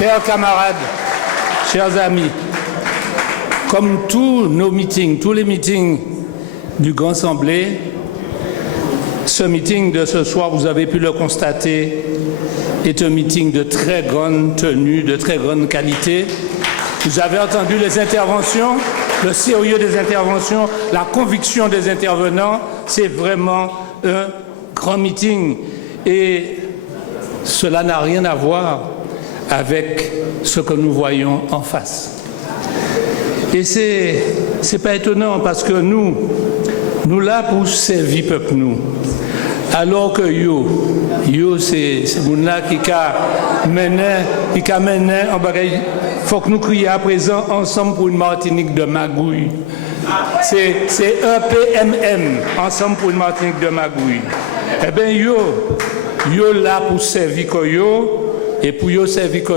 Chers camarades, chers amis, comme tous nos meetings, tous les meetings du Grand Assemblée, ce meeting de ce soir, vous avez pu le constater, est un meeting de très grande tenue, de très grande qualité. Vous avez entendu les interventions, le sérieux des interventions, la conviction des intervenants. C'est vraiment un grand meeting. Et cela n'a rien à voir avec ce que nous voyons en face. Et c'est pas étonnant parce que nous là pour servir peuple nous. Alors que yo c'est moun là qui a mené en bagaille. Faut que nous crions à présent ensemble pour une Martinique de magouille. C'est EPMM, ensemble pour une Martinique de magouille. Eh bien yo là pour servir que et pour yo servir que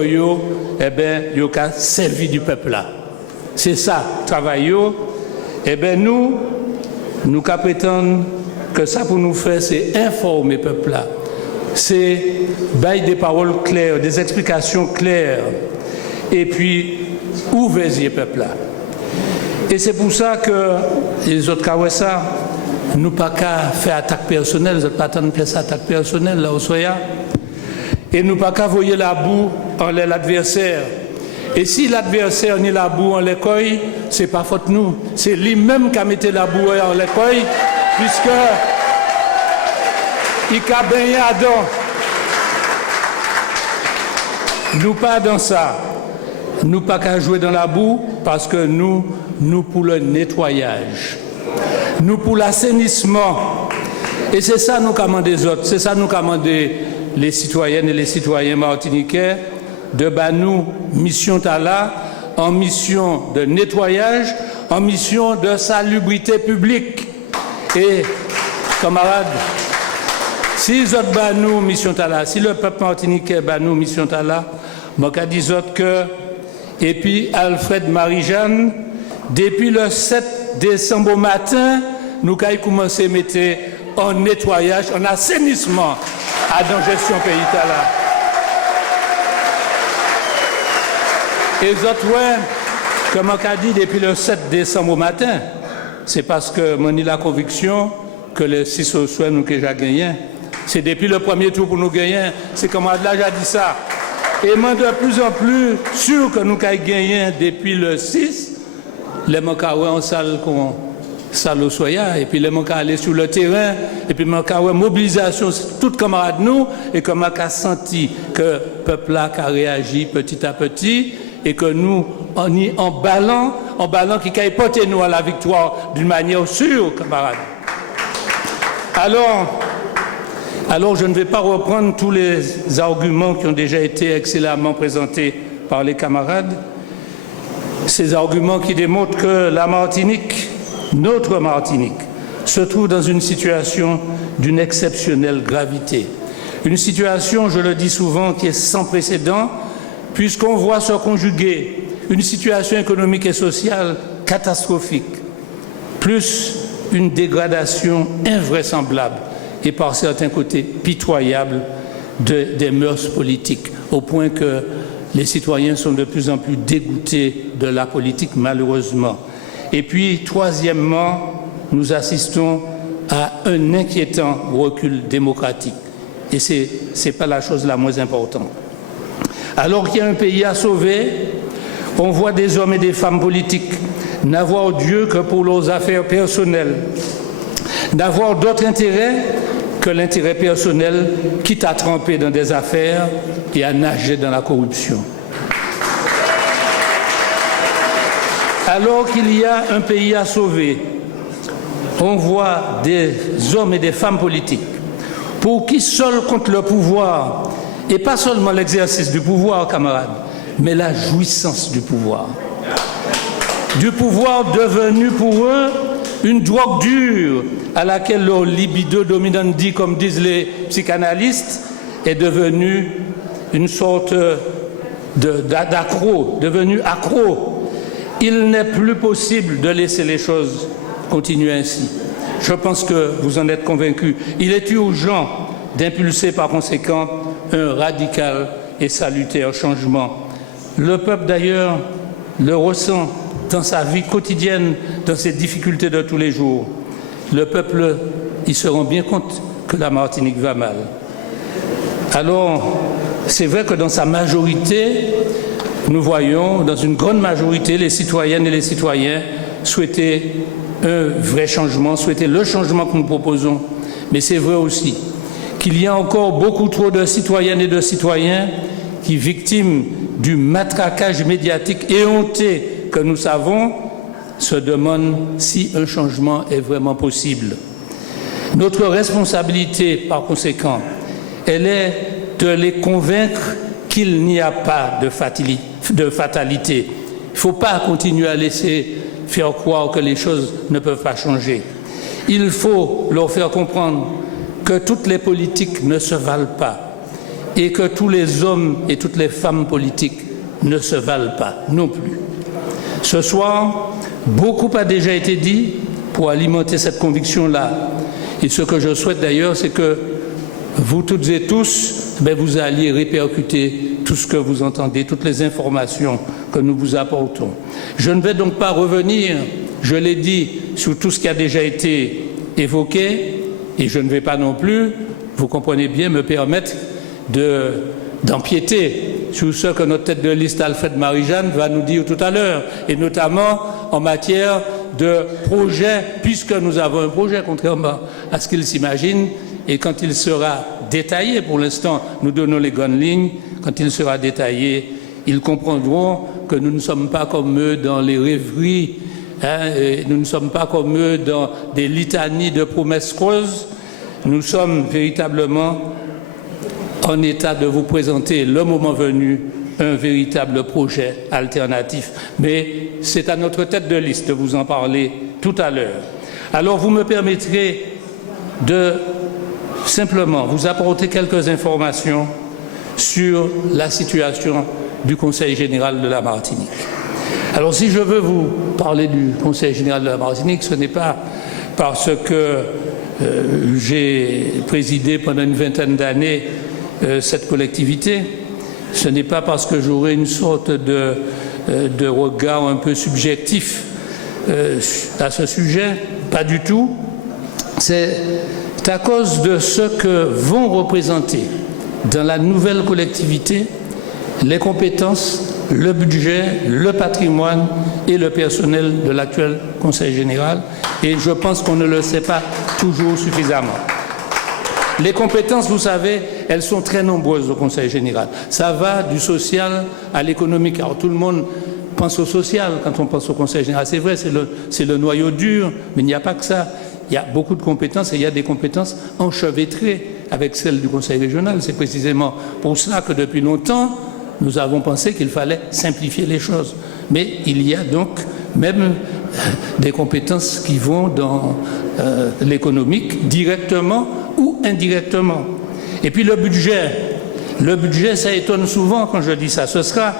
eh bien yo ka servi du peuple là. C'est ça travail yo. Eh bien nous qu'à prétendre que ça pour nous faire, c'est informer le peuple là. C'est bailler des paroles claires, des explications claires, et puis ouvrir le peuple là. Et c'est pour ça que les autres cas ça, nous pas qu'à faire attaque personnelle, nous pas attendre faire attaque personnelle là au soya, et nous pas qu'à voyer la boue en l'adversaire. Et si l'adversaire ni la boue en l'écueil, c'est pas faute nous, c'est lui-même qui a mis la boue en l'écueil. Puisque il a baigné à don. Nous pas dans ça. Nous pas qu'à jouer dans la boue parce que nous pour le nettoyage. Nous pour l'assainissement. Et c'est ça nous commandons des autres. C'est ça nous commandons les citoyennes et les citoyens martiniquais de nous mission Tala en mission de nettoyage, en mission de salubrité publique. Et, camarades, si les autres nous mission Tala, si le peuple martiniquais nous mission Tala, je dis autres que, et puis Alfred Marie-Jeanne, depuis le 7 décembre au matin, nous avons commencé à mettre en nettoyage, en assainissement à la gestion pays Tala. Et les autres, ouais, comme on a dit depuis le 7 décembre au matin, c'est parce que mon la conviction que le 6 au soir nous que j'ai gagné. C'est depuis le premier tour pour nous gagner. C'est comme là j'ai dit ça. Et moi de plus en plus sûr que nous avons gagné depuis le 6, les Mokaoué en salle au soya, et puis les Mokaoué aller sur le terrain, et puis Mokaoué mobilisation, tous camarades nous, et comme on a senti que le peuple là a réagi petit à petit, et que nous, on y en ballant qui a porté nous à la victoire d'une manière sûre, camarades. Alors, je ne vais pas reprendre tous les arguments qui ont déjà été excellemment présentés par les camarades. Ces arguments qui démontrent que la Martinique, notre Martinique, se trouve dans une situation d'une exceptionnelle gravité. Une situation, je le dis souvent, qui est sans précédent, puisqu'on voit se conjuguer une situation économique et sociale catastrophique, plus une dégradation invraisemblable et par certains côtés pitoyable des mœurs politiques, au point que les citoyens sont de plus en plus dégoûtés de la politique, malheureusement. Et puis, troisièmement, nous assistons à un inquiétant recul démocratique. Et ce n'est pas la chose la moins importante. Alors qu'il y a un pays à sauver, on voit des hommes et des femmes politiques n'avoir Dieu que pour leurs affaires personnelles, n'avoir d'autre intérêt que l'intérêt personnel, quitte à tremper dans des affaires et à nager dans la corruption. Alors qu'il y a un pays à sauver, on voit des hommes et des femmes politiques pour qui seul compte le pouvoir, et pas seulement l'exercice du pouvoir, camarades, mais la jouissance du pouvoir. Du pouvoir devenu pour eux une drogue dure à laquelle leur libido dominandi, comme disent les psychanalystes, est devenu une sorte d'accro, devenu accro. Il n'est plus possible de laisser les choses continuer ainsi. Je pense que vous en êtes convaincus. Il est urgent d'impulser par conséquent un radical et salutaire changement. Le peuple, d'ailleurs, le ressent dans sa vie quotidienne, dans ses difficultés de tous les jours. Le peuple, il se rend bien compte que la Martinique va mal. Alors, c'est vrai que dans sa majorité, nous voyons, dans une grande majorité, les citoyennes et les citoyens souhaiter un vrai changement, souhaiter le changement que nous proposons. Mais c'est vrai aussi qu'il y a encore beaucoup trop de citoyennes et de citoyens qui, victimes du matraquage médiatique éhonté que nous savons, se demandent si un changement est vraiment possible. Notre responsabilité, par conséquent, elle est de les convaincre qu'il n'y a pas de fatalité. Il ne faut pas continuer à laisser faire croire que les choses ne peuvent pas changer. Il faut leur faire comprendre que toutes les politiques ne se valent pas et que tous les hommes et toutes les femmes politiques ne se valent pas non plus. Ce soir, beaucoup a déjà été dit pour alimenter cette conviction-là. Et ce que je souhaite d'ailleurs, c'est que vous toutes et tous, vous alliez répercuter tout ce que vous entendez, toutes les informations que nous vous apportons. Je ne vais donc pas revenir, je l'ai dit, sur tout ce qui a déjà été évoqué, et je ne vais pas non plus, vous comprenez bien, me permettre d'empiéter sur ce que notre tête de liste Alfred Marie-Jeanne va nous dire tout à l'heure, et notamment en matière de projet, puisque nous avons un projet, contrairement à ce qu'ils s'imaginent, et quand il sera détaillé, pour l'instant, nous donnons les grandes lignes, quand il sera détaillé, ils comprendront que nous ne sommes pas comme eux dans les rêveries, nous ne sommes pas comme eux dans des litanies de promesses creuses, nous sommes véritablement en état de vous présenter, le moment venu, un véritable projet alternatif. Mais c'est à notre tête de liste de vous en parler tout à l'heure. Alors vous me permettrez de simplement vous apporter quelques informations sur la situation du Conseil général de la Martinique. Alors si je veux vous parler du Conseil général de la Martinique, ce n'est pas parce que j'ai présidé pendant une vingtaine d'années cette collectivité, ce n'est pas parce que j'aurai une sorte de regard un peu subjectif à ce sujet, pas du tout. C'est à cause de ce que vont représenter dans la nouvelle collectivité les compétences, le budget, le patrimoine et le personnel de l'actuel Conseil général. Et je pense qu'on ne le sait pas toujours suffisamment. Les compétences, vous savez, elles sont très nombreuses au Conseil général. Ça va du social à l'économique. Alors tout le monde pense au social quand on pense au Conseil général. C'est vrai, c'est le noyau dur, mais il n'y a pas que ça. Il y a beaucoup de compétences et il y a des compétences enchevêtrées avec celles du Conseil régional. C'est précisément pour cela que depuis longtemps, nous avons pensé qu'il fallait simplifier les choses. Mais il y a donc même des compétences qui vont dans l'économique directement ou indirectement. Et puis le budget, ça étonne souvent quand je dis ça. Ce sera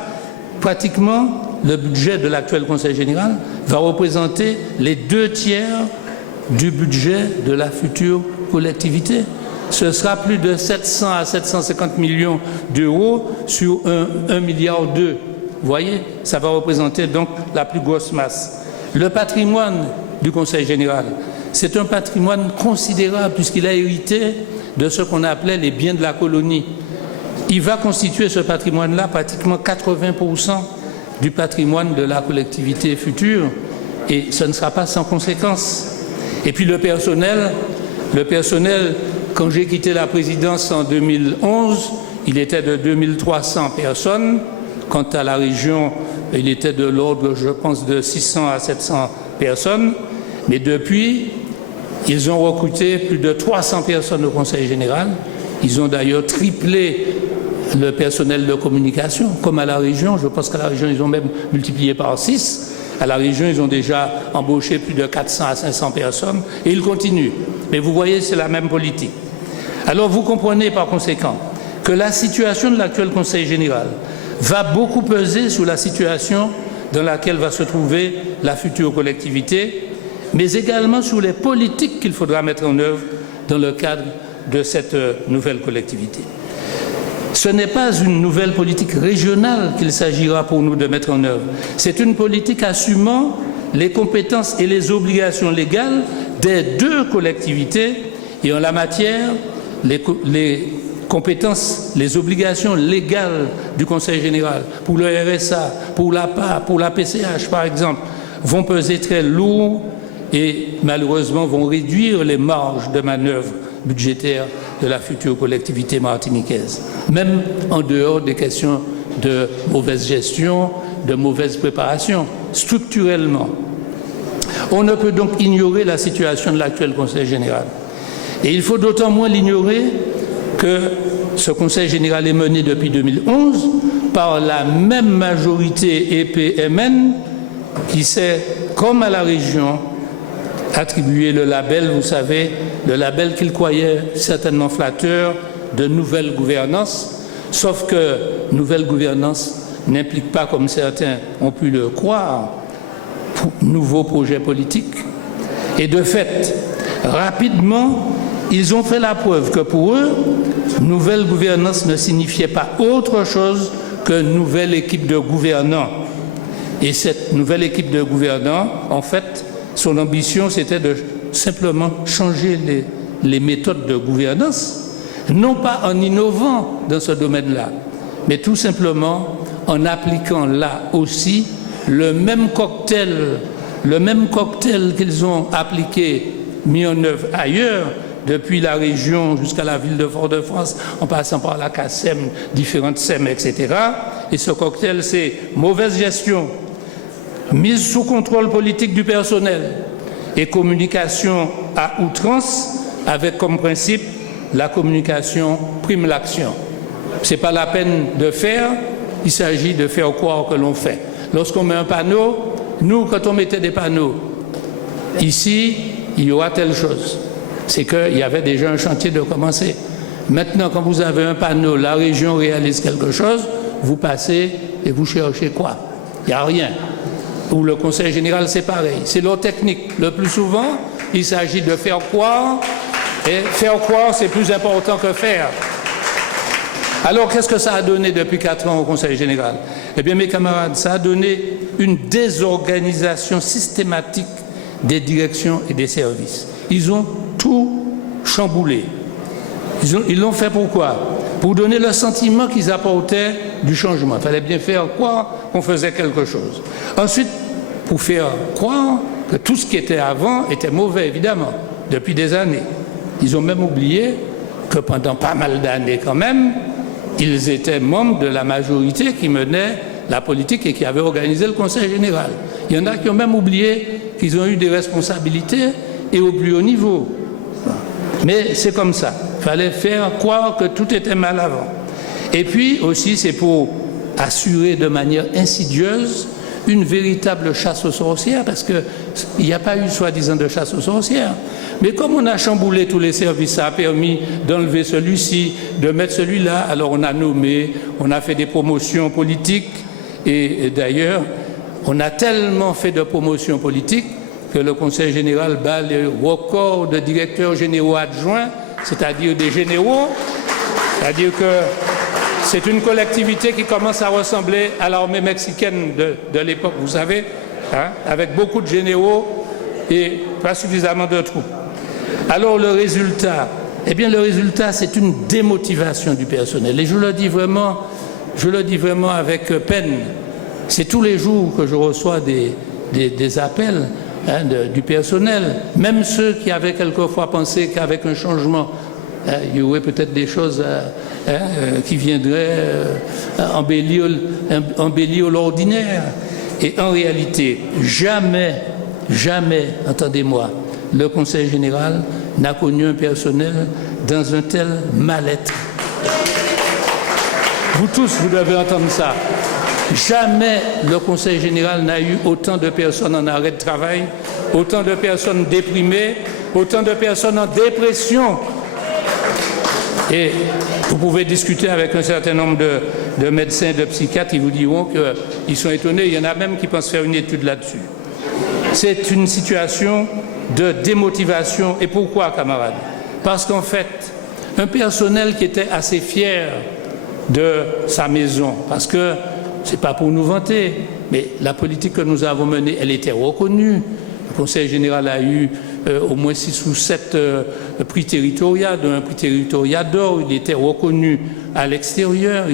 pratiquement le budget de l'actuel Conseil général va représenter les 2/3 du budget de la future collectivité. Ce sera plus de 700 à 750 millions d'euros sur 1,2 milliard. Vous voyez, ça va représenter donc la plus grosse masse. Le patrimoine du Conseil général, c'est un patrimoine considérable puisqu'il a hérité de ce qu'on appelait les biens de la colonie. Il va constituer ce patrimoine-là pratiquement 80% du patrimoine de la collectivité future et ce ne sera pas sans conséquence. Et puis le personnel, quand j'ai quitté la présidence en 2011, il était de 2300 personnes. Quant à la région, il était de l'ordre, je pense, de 600 à 700 personnes. Mais depuis, ils ont recruté plus de 300 personnes au Conseil général. Ils ont d'ailleurs triplé le personnel de communication, comme à la région. Je pense qu'à la région, ils ont même multiplié par 6. À la région, ils ont déjà embauché plus de 400 à 500 personnes et ils continuent. Mais vous voyez, c'est la même politique. Alors vous comprenez par conséquent que la situation de l'actuel Conseil général va beaucoup peser sur la situation dans laquelle va se trouver la future collectivité, mais également sur les politiques qu'il faudra mettre en œuvre dans le cadre de cette nouvelle collectivité. Ce n'est pas une nouvelle politique régionale qu'il s'agira pour nous de mettre en œuvre. C'est une politique assumant les compétences et les obligations légales des deux collectivités et en la matière, les compétences, les obligations légales du Conseil général pour le RSA, pour l'APA, pour la PCH par exemple, vont peser très lourd et malheureusement vont réduire les marges de manœuvre budgétaire de la future collectivité martiniquaise, même en dehors des questions de mauvaise gestion, de mauvaise préparation, structurellement. On ne peut donc ignorer la situation de l'actuel Conseil général. Et il faut d'autant moins l'ignorer que ce Conseil général est mené depuis 2011 par la même majorité EPMN qui s'est, comme à la région, attribué le label, vous savez, le label qu'il croyait certainement flatteur de nouvelle gouvernance, sauf que nouvelle gouvernance n'implique pas, comme certains ont pu le croire, nouveau projet politique. Et de fait, rapidement, ils ont fait la preuve que pour eux, nouvelle gouvernance ne signifiait pas autre chose que nouvelle équipe de gouvernants. Et cette nouvelle équipe de gouvernants, en fait, son ambition, c'était de simplement changer les méthodes de gouvernance, non pas en innovant dans ce domaine-là, mais tout simplement en appliquant là aussi le même cocktail qu'ils ont appliqué, mis en œuvre ailleurs, depuis la région jusqu'à la ville de Fort-de-France, en passant par la CACEM, différentes SEM, etc. Et ce cocktail, c'est mauvaise gestion, mise sous contrôle politique du personnel et communication à outrance avec comme principe la communication prime l'action. Ce n'est pas la peine de faire, il s'agit de faire croire que l'on fait. Lorsqu'on met un panneau, nous, quand on mettait des panneaux, ici, il y aura telle chose. C'est qu'il y avait déjà un chantier de commencer. Maintenant, quand vous avez un panneau, la région réalise quelque chose, vous passez et vous cherchez quoi? Il n'y a rien. Ou le Conseil général, c'est pareil. C'est leur technique. Le plus souvent, il s'agit de faire croire, et faire croire, c'est plus important que faire. Alors, qu'est-ce que ça a donné depuis 4 ans au Conseil général? Eh bien, mes camarades, ça a donné une désorganisation systématique des directions et des services. Ils ont tout chamboulé. Ils l'ont fait pourquoi? Pour donner le sentiment qu'ils apportaient du changement. Il fallait bien faire croire qu'on faisait quelque chose. Ensuite, pour faire croire que tout ce qui était avant était mauvais, évidemment, depuis des années. Ils ont même oublié que pendant pas mal d'années quand même, ils étaient membres de la majorité qui menait la politique et qui avait organisé le Conseil général. Il y en a qui ont même oublié qu'ils ont eu des responsabilités et au plus haut niveau. Mais c'est comme ça. Il fallait faire croire que tout était mal avant. Et puis aussi, c'est pour assurer de manière insidieuse une véritable chasse aux sorcières, parce qu'il n'y a pas eu soi-disant de chasse aux sorcières. Mais comme on a chamboulé tous les services, ça a permis d'enlever celui-ci, de mettre celui-là. Alors on a nommé, on a fait des promotions politiques. Et d'ailleurs, on a tellement fait de promotions politiques que le Conseil général bat les records de directeurs généraux adjoints, c'est-à-dire des généraux, c'est-à-dire que c'est une collectivité qui commence à ressembler à l'armée mexicaine de l'époque, vous savez, hein, avec beaucoup de généraux et pas suffisamment de troupes. Alors le résultat, eh bien le résultat, c'est une démotivation du personnel. Et je le dis vraiment avec peine. C'est tous les jours que je reçois des appels du personnel, même ceux qui avaient quelquefois pensé qu'avec un changement, il y aurait peut-être des choses qui viendraient embellir l'ordinaire. Et en réalité, jamais, entendez-moi, le Conseil général n'a connu un personnel dans un tel mal-être. Vous tous, vous devez entendre ça. Jamais le Conseil général n'a eu autant de personnes en arrêt de travail, autant de personnes déprimées, autant de personnes en dépression. Et vous pouvez discuter avec un certain nombre de médecins, de psychiatres, ils vous diront qu'ils sont étonnés. Il y en a même qui pensent faire une étude là-dessus. C'est une situation de démotivation. Et pourquoi, camarades? Parce qu'en fait, un personnel qui était assez fier de sa maison. Parce que, ce n'est pas pour nous vanter, mais la politique que nous avons menée, elle était reconnue. Le Conseil général a eu au moins 6 ou 7 prix territoriaux, dont un prix territorial d'or. Il était reconnu à l'extérieur.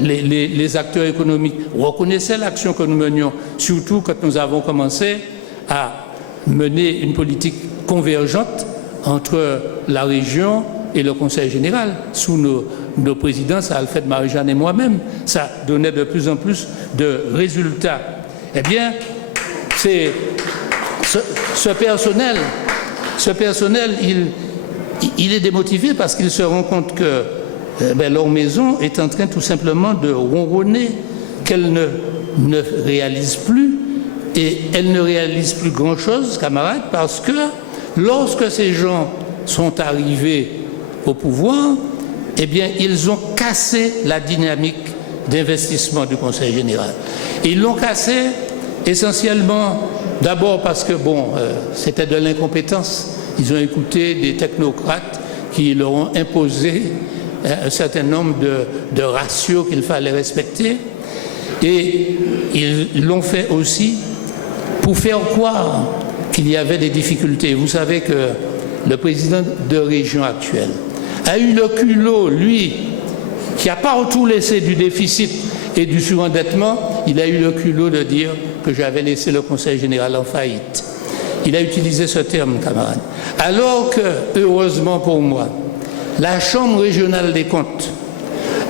Les acteurs économiques reconnaissaient l'action que nous menions, surtout quand nous avons commencé à mener une politique convergente entre la région et le Conseil général. Sous nos présidences, Alfred Marie-Jeanne et moi-même, ça donnait de plus en plus de résultats. Eh bien, c'est ce personnel, il est démotivé parce qu'il se rend compte que leur maison est en train tout simplement de ronronner, qu'elle ne réalise plus, et elle ne réalise plus grand-chose, camarades, parce que lorsque ces gens sont arrivés au pouvoir, eh bien, ils ont cassé la dynamique d'investissement du Conseil général. Et ils l'ont cassé essentiellement, d'abord parce que, c'était de l'incompétence. Ils ont écouté des technocrates qui leur ont imposé un certain nombre de ratios qu'il fallait respecter. Et ils l'ont fait aussi pour faire croire qu'il y avait des difficultés. Vous savez que le président de région actuel a eu le culot, lui, qui n'a pas tout laissé du déficit et du surendettement, il a eu le culot de dire que j'avais laissé le Conseil général en faillite. Il a utilisé ce terme, camarades. Alors que, heureusement pour moi, la Chambre régionale des comptes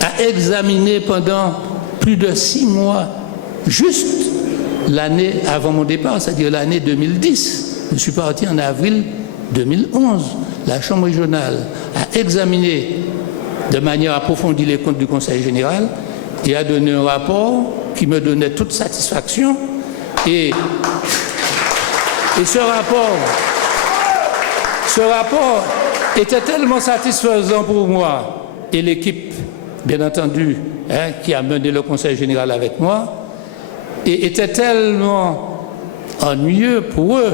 a examiné pendant plus de 6 mois, juste l'année avant mon départ, c'est-à-dire l'année 2010. Je suis parti en avril 2011. La Chambre régionale a examiné de manière approfondie les comptes du Conseil général et a donné un rapport qui me donnait toute satisfaction. Et ce rapport était tellement satisfaisant pour moi et l'équipe, bien entendu, qui a mené le Conseil général avec moi, et était tellement ennuyeux pour eux,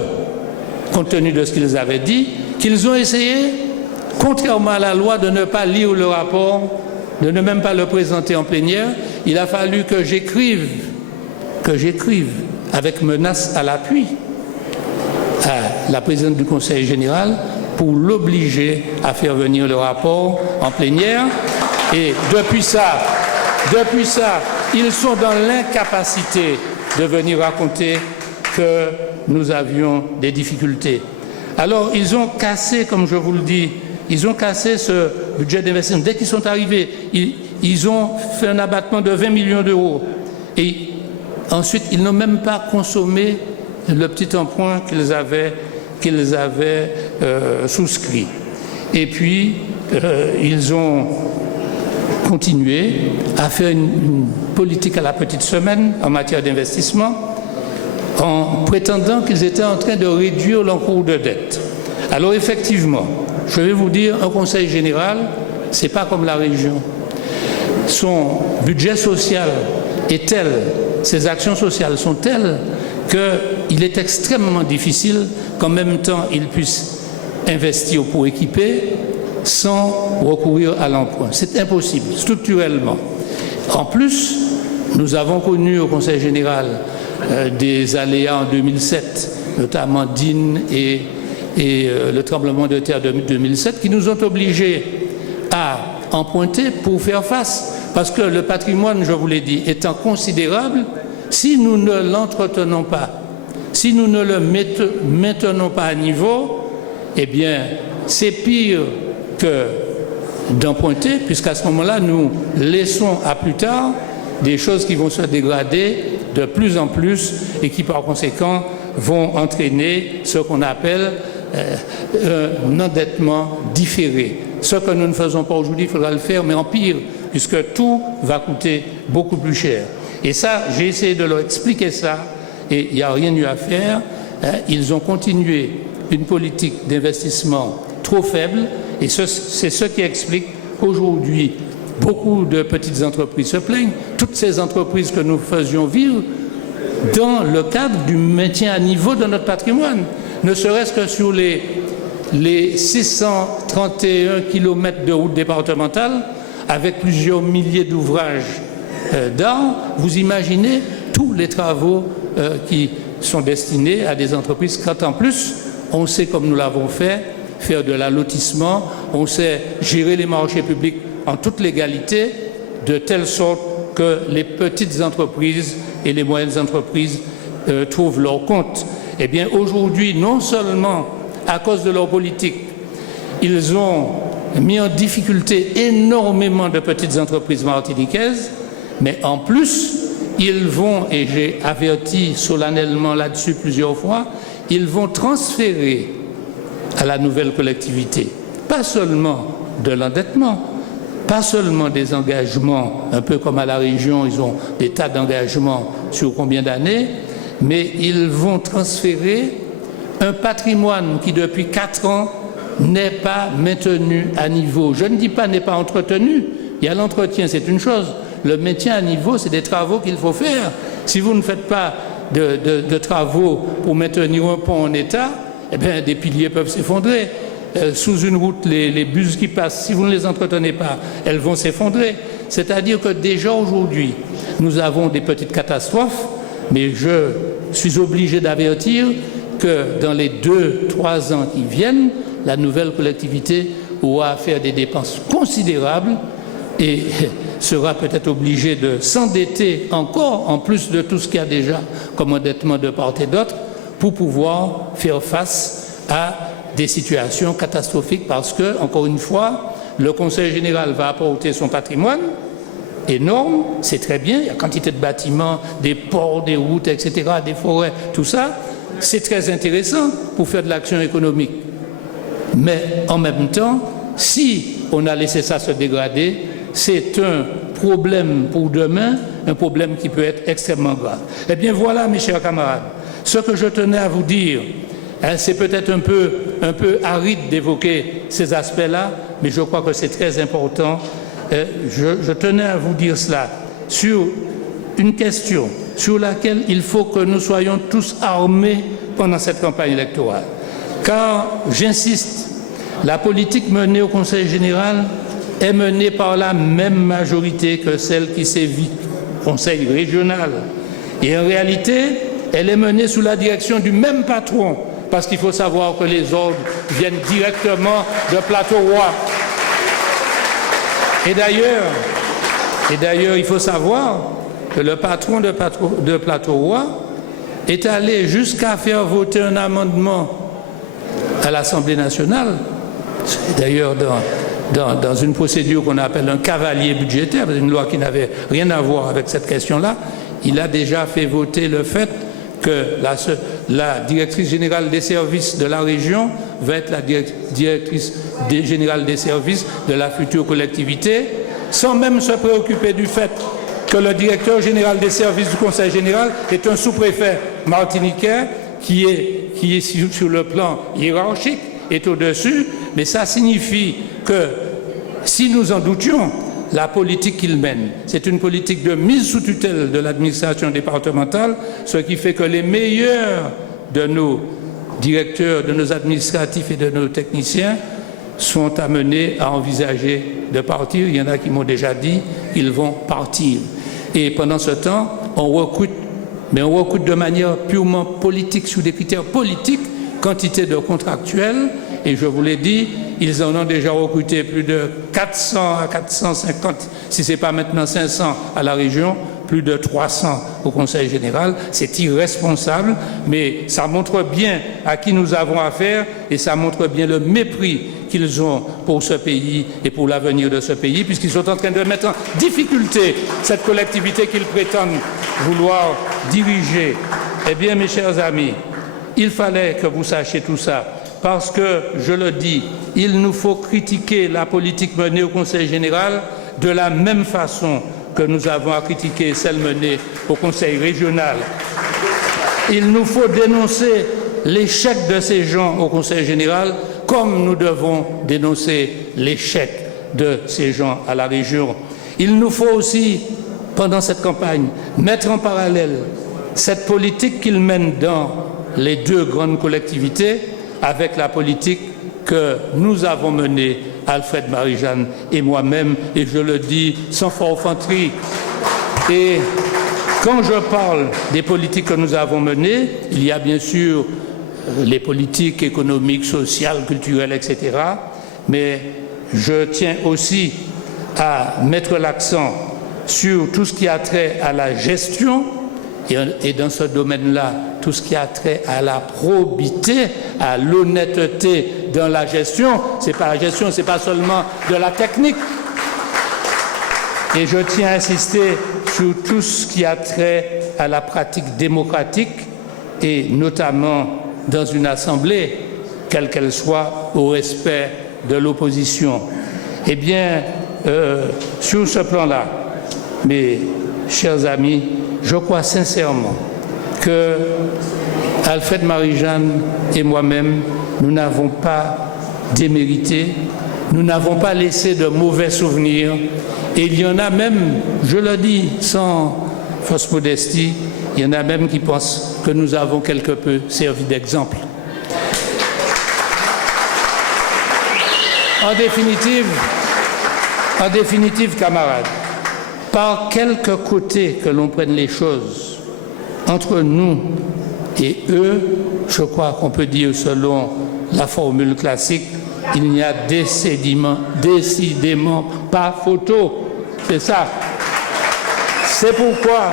compte tenu de ce qu'ils avaient dit, qu'ils ont essayé, contrairement à la loi, de ne pas lire le rapport, de ne même pas le présenter en plénière. Il a fallu que j'écrive avec menace à l'appui à la présidente du Conseil général pour l'obliger à faire venir le rapport en plénière. Et depuis ça, ils sont dans l'incapacité de venir raconter que nous avions des difficultés. Alors, ils ont cassé, comme je vous le dis, ils ont cassé ce budget d'investissement. Dès qu'ils sont arrivés, ils ont fait un abattement de 20 millions d'euros. Et ensuite, ils n'ont même pas consommé le petit emprunt qu'ils avaient souscrit. Et puis, ils ont continué à faire une politique à la petite semaine en matière d'investissement, en prétendant qu'ils étaient en train de réduire l'encours de dette. Alors effectivement, je vais vous dire, un conseil général, ce n'est pas comme la région. Son budget social est tel, ses actions sociales sont telles qu'il est extrêmement difficile qu'en même temps il puisse investir pour équiper sans recourir à l'emprunt. C'est impossible, structurellement. En plus, nous avons connu au Conseil général des aléas en 2007, notamment Dine et le tremblement de terre de 2007, qui nous ont obligés à emprunter pour faire face. Parce que le patrimoine, je vous l'ai dit, étant considérable, si nous ne l'entretenons pas, si nous ne le maintenons pas à niveau, eh bien, c'est pire que d'emprunter, puisqu'à ce moment-là, nous laissons à plus tard des choses qui vont se dégrader de plus en plus et qui, par conséquent, vont entraîner ce qu'on appelle un endettement différé. Ce que nous ne faisons pas aujourd'hui, il faudra le faire, mais en pire, puisque tout va coûter beaucoup plus cher. Et ça, j'ai essayé de leur expliquer ça, et il n'y a rien eu à faire. Ils ont continué une politique d'investissement trop faible, et c'est ce qui explique qu'aujourd'hui, beaucoup de petites entreprises se plaignent. Toutes ces entreprises que nous faisions vivre dans le cadre du maintien à niveau de notre patrimoine, ne serait-ce que sur les 631 kilomètres de routes départementales, avec plusieurs milliers d'ouvrages d'art, vous imaginez tous les travaux qui sont destinés à des entreprises, quand en plus, on sait, comme nous l'avons fait, faire de l'allotissement, on sait gérer les marchés publics en toute légalité, de telle sorte que les petites entreprises et les moyennes entreprises trouvent leur compte. Eh bien, aujourd'hui, non seulement à cause de leur politique, ils ont mis en difficulté énormément de petites entreprises martiniquaises, mais en plus, ils vont, et j'ai averti solennellement là-dessus plusieurs fois, ils vont transférer à la nouvelle collectivité, pas seulement de l'endettement, pas seulement des engagements, un peu comme à la région, ils ont des tas d'engagements sur combien d'années, mais ils vont transférer un patrimoine qui depuis 4 ans n'est pas maintenu à niveau. Je ne dis pas n'est pas entretenu, il y a l'entretien, c'est une chose. Le maintien à niveau, c'est des travaux qu'il faut faire. Si vous ne faites pas de travaux pour maintenir un pont en état, eh bien, des piliers peuvent s'effondrer. Sous une route, les bus qui passent, si vous ne les entretenez pas, elles vont s'effondrer. C'est-à-dire que déjà aujourd'hui, nous avons des petites catastrophes, mais je suis obligé d'avertir que dans les 2-3 ans qui viennent, la nouvelle collectivité aura à faire des dépenses considérables et sera peut-être obligée de s'endetter encore, en plus de tout ce qu'il y a déjà comme endettement de part et d'autre, pour pouvoir faire face à des situations catastrophiques parce que, encore une fois, le Conseil général va apporter son patrimoine énorme, c'est très bien, il y a quantité de bâtiments, des ports, des routes, etc., des forêts, tout ça, c'est très intéressant pour faire de l'action économique. Mais en même temps, si on a laissé ça se dégrader, c'est un problème pour demain, un problème qui peut être extrêmement grave. Eh bien voilà, mes chers camarades, ce que je tenais à vous dire, c'est peut-être un peu aride d'évoquer ces aspects-là, mais je crois que c'est très important. Je tenais à vous dire cela sur une question sur laquelle il faut que nous soyons tous armés pendant cette campagne électorale. Car, j'insiste, la politique menée au Conseil général est menée par la même majorité que celle qui sévit au Conseil régional. Et en réalité, elle est menée sous la direction du même patron, parce qu'il faut savoir que les ordres viennent directement de Plateau-Roi. Et d'ailleurs, il faut savoir que le patron de Plateau-Roi est allé jusqu'à faire voter un amendement à l'Assemblée nationale, d'ailleurs dans une procédure qu'on appelle un cavalier budgétaire, une loi qui n'avait rien à voir avec cette question-là. Il a déjà fait voter le fait que la directrice générale des services de la région va être la directrice générale des services de la future collectivité, sans même se préoccuper du fait que le directeur général des services du Conseil général est un sous-préfet martiniquais qui est sur le plan hiérarchique, est au-dessus, mais ça signifie que si nous en doutions, la politique qu'il mène, c'est une politique de mise sous tutelle de l'administration départementale, ce qui fait que les meilleurs de nos directeurs, de nos administratifs et de nos techniciens sont amenés à envisager de partir. Il y en a qui m'ont déjà dit qu'ils vont partir. Et pendant ce temps, on recrute, mais on recrute de manière purement politique, sous des critères politiques, quantité de contractuels, et je vous l'ai dit, ils en ont déjà recruté plus de 400 à 450, si ce n'est pas maintenant 500 à la région, plus de 300 au Conseil général. C'est irresponsable, mais ça montre bien à qui nous avons affaire et ça montre bien le mépris qu'ils ont pour ce pays et pour l'avenir de ce pays, puisqu'ils sont en train de mettre en difficulté cette collectivité qu'ils prétendent vouloir diriger. Eh bien, mes chers amis, il fallait que vous sachiez tout ça. Parce que, je le dis, il nous faut critiquer la politique menée au Conseil général de la même façon que nous avons à critiquer celle menée au Conseil régional. Il nous faut dénoncer l'échec de ces gens au Conseil général comme nous devons dénoncer l'échec de ces gens à la région. Il nous faut aussi, pendant cette campagne, mettre en parallèle cette politique qu'ils mènent dans les deux grandes collectivités avec la politique que nous avons menée Alfred Marie-Jeanne et moi-même, et je le dis sans forfanterie. Et quand je parle des politiques que nous avons menées, il y a bien sûr les politiques économiques, sociales, culturelles, etc. Mais je tiens aussi à mettre l'accent sur tout ce qui a trait à la gestion, et dans ce domaine-là, tout ce qui a trait à la probité, à l'honnêteté dans la gestion. C'est pas la gestion, c'est pas seulement de la technique. Et je tiens à insister sur tout ce qui a trait à la pratique démocratique, et notamment dans une assemblée, quelle qu'elle soit, au respect de l'opposition. Eh bien, sur ce plan-là, mes chers amis, je crois sincèrement que Alfred Marie-Jeanne et moi-même, nous n'avons pas démérité, nous n'avons pas laissé de mauvais souvenirs, et il y en a même, je le dis sans fausse modestie, il y en a même qui pensent que nous avons quelque peu servi d'exemple. En définitive, camarades, par quelque côté que l'on prenne les choses, entre nous et eux, je crois qu'on peut dire selon la formule classique, il n'y a décidément pas photo. C'est ça. C'est pourquoi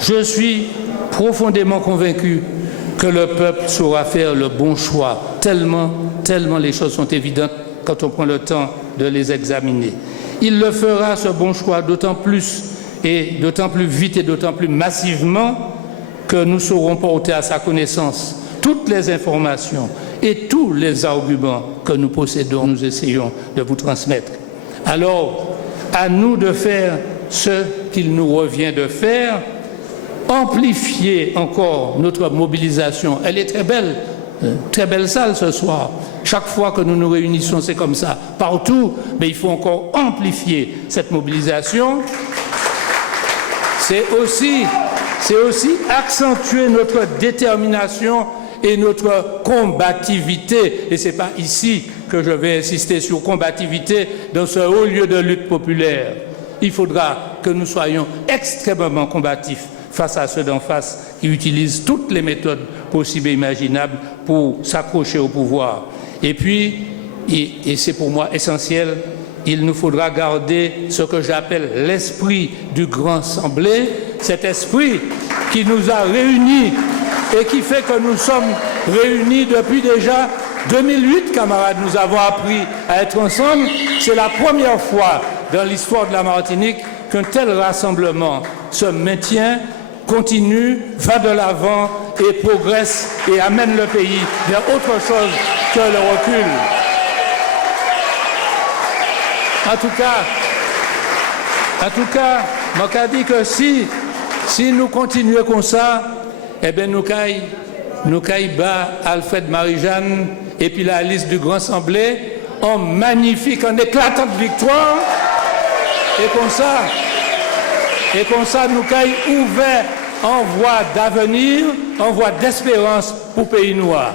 je suis profondément convaincu que le peuple saura faire le bon choix, tellement les choses sont évidentes quand on prend le temps de les examiner. Il le fera, ce bon choix, d'autant plus vite et d'autant plus massivement que nous saurons porter à sa connaissance toutes les informations et tous les arguments que nous possédons, nous essayons de vous transmettre. Alors, à nous de faire ce qu'il nous revient de faire, amplifier encore notre mobilisation. Elle est très belle salle ce soir. Chaque fois que nous nous réunissons, c'est comme ça. Partout, mais il faut encore amplifier cette mobilisation. C'est aussi accentuer notre détermination et notre combativité. Et ce n'est pas ici que je vais insister sur combativité dans ce haut lieu de lutte populaire. Il faudra que nous soyons extrêmement combatifs face à ceux d'en face qui utilisent toutes les méthodes possibles et imaginables pour s'accrocher au pouvoir. Et puis, et c'est pour moi essentiel, il nous faudra garder ce que j'appelle l'esprit du grand assemblée, cet esprit qui nous a réunis et qui fait que nous sommes réunis depuis déjà 2008, camarades. Nous avons appris à être ensemble. C'est la première fois dans l'histoire de la Martinique qu'un tel rassemblement se maintient, continue, va de l'avant et progresse et amène le pays vers autre chose que le recul. En tout cas, je dis que si nous continuons comme ça, eh bien nous bas Alfred Marie-Jeanne et puis la liste du Grand Assemblée en magnifique, en éclatante victoire. Et comme ça, nous ouvert en voie d'avenir, en voie d'espérance pour le pays noir.